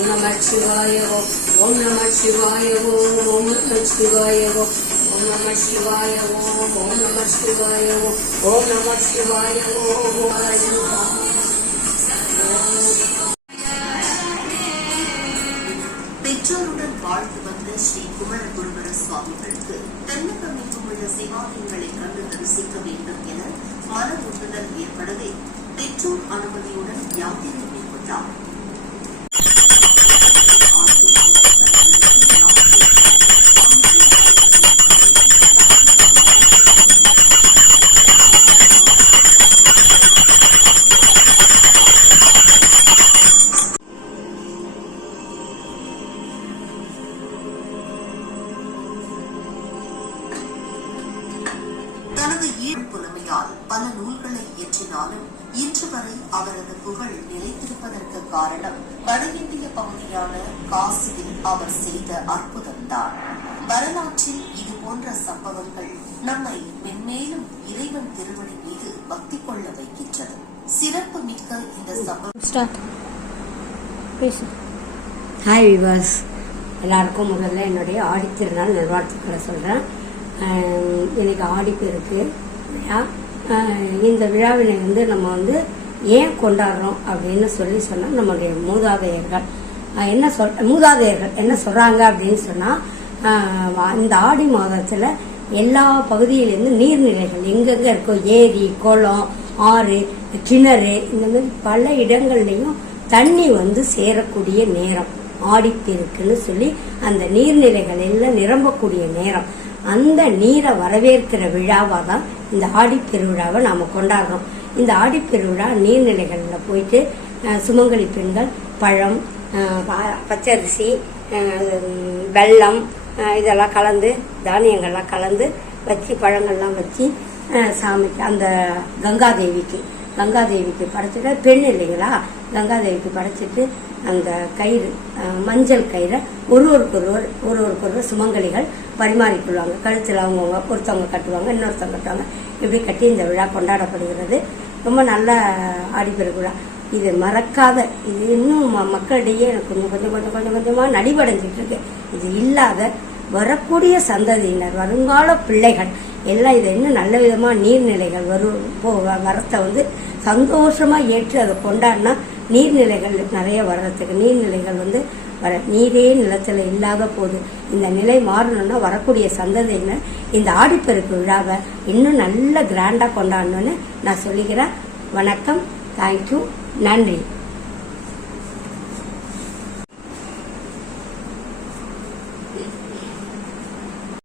ஓம் நம சிவாய ஓம் ஓம் நம சிவாய ஓம் ஓம் நம சிவாய ஓம் ஓம் நம சிவாய ஓம் ஓம் நம சிவாய ஓம் ஓம் நம சிவாய ஓம் ஓம் பெற்றோருடன் வாழ்ந்து வந்த ஸ்ரீ குமரகுருவர சுவாமிகளுக்கு தென்னகமெங்கும் உள்ள சிவாலயங்களை கண்டு தரிசிக்க வேண்டும் என மன உந்துதல் ஏற்படவே பெற்றோர் அனுமதியுடன் யாத்திரை மேற்கொண்டார். よし! தனது ஈழ் புலமையால் பல நூல்களை இயற்றினாலும் இன்று வரை அவரது புகழ் நிலைத்திருப்பதற்கு காரணம் வட இந்திய பகுதியான காசியில் அவர் செய்த அற்புதம்தான். வரலாற்றில் இது போன்ற சம்பவங்கள் நம்மை மென்மேலும் இறைவன் திருவடி மீது பக்தி கொள்ள வைக்கின்றது. சிறப்பு மிக்க இந்த சம்பவம் ஹாய் விவாஸ் எல்லாருக்கும் முதல்ல என்னுடைய ஆடித்திருநாள் நல்வாழ்த்துக்களை சொல்கிறேன் இன்னைக்கு ஆடிப்பெருக்கு விழா இந்த விழாவினை வந்து நம்ம வந்து ஏன் கொண்டாடுறோம் அப்படின்னு சொல்லி சொன்னால் நம்மளுடைய மூதாதையர்கள். என்ன சொல் மூதாதையர்கள் என்ன சொல்கிறாங்க அப்படின்னு சொன்னால் இந்த ஆடி மாதத்தில் எல்லா பகுதியிலேருந்து நீர்நிலைகள் எங்கெங்கே இருக்கோ ஏரி குளம் ஆறு கிணறு இந்த மாதிரி பல இடங்கள்லையும் தண்ணி வந்து சேரக்கூடிய நேரம். ஆடிப்பெருக்குன்னு சொல்லி அந்த நீர்நிலைகள் எல்லாம் நிரம்பக்கூடிய நேரம். அந்த நீரை வரவேற்கிற விழாவாக தான் இந்த ஆடிப்பெருவிழாவை நாம் கொண்டாடுறோம். இந்த ஆடிப்பெருவிழா நீர்நிலைகளில் போயிட்டு சுமங்கலி பெண்கள் பழம் பச்சரிசி வெல்லம் இதெல்லாம் கலந்து தானியங்கள்லாம் கலந்து வச்சு பழங்கள்லாம் வச்சு சாமிக்கு அந்த கங்காதேவிக்கு கங்காதேவிக்கு படைச்சிட்டு பெண் இல்லைங்களா? கங்காதேவிக்கு படைச்சிட்டு அந்த கயிறு மஞ்சள் கயிறை ஒரு ஒருக்கொருவர் ஒரு ஒருக்கொருவர் சுமங்கலிகள் பரிமாறிக்கொள்வாங்க கழுத்தில் அவங்கவுங்க ஒருத்தவங்க கட்டுவாங்க இன்னொருத்தவங்க கட்டுவாங்க. இப்படி கட்டி இந்த விழா கொண்டாடப்படுகிறது. ரொம்ப நல்ல ஆடிப்பெருக்கு விழா. இது மறக்காத இது இன்னும் ம- மக்களிடையே கொஞ்சம் கொஞ்சம் கொஞ்சம் கொஞ்சம் கொஞ்சமாக நடிவடைஞ்சிட்டு இருக்கு. இது இல்லாத வரக்கூடிய சந்ததியினர் வருங்கால பிள்ளைகள் எல்லாம் இதை இன்னும் நல்ல விதமாக நீர்நிலைகள் வரும் போ வரத்தை வந்து சந்தோஷமாக ஏற்று அதை கொண்டாடினா நீர்நிலைகள் நிறைய வர்றதுக்கு நீர்நிலைகள் வந்து வர நீரே நிலத்தில் இல்லாத போது இந்த நிலை மாறணும்னா வரக்கூடிய சந்ததியினர் இந்த ஆடிப்பெருக்கு விழாவை இன்னும் நல்ல கிராண்டாக கொண்டாடணும்னு நான் சொல்லிக்கிறேன். வணக்கம். தேங்க்யூ நன்றி.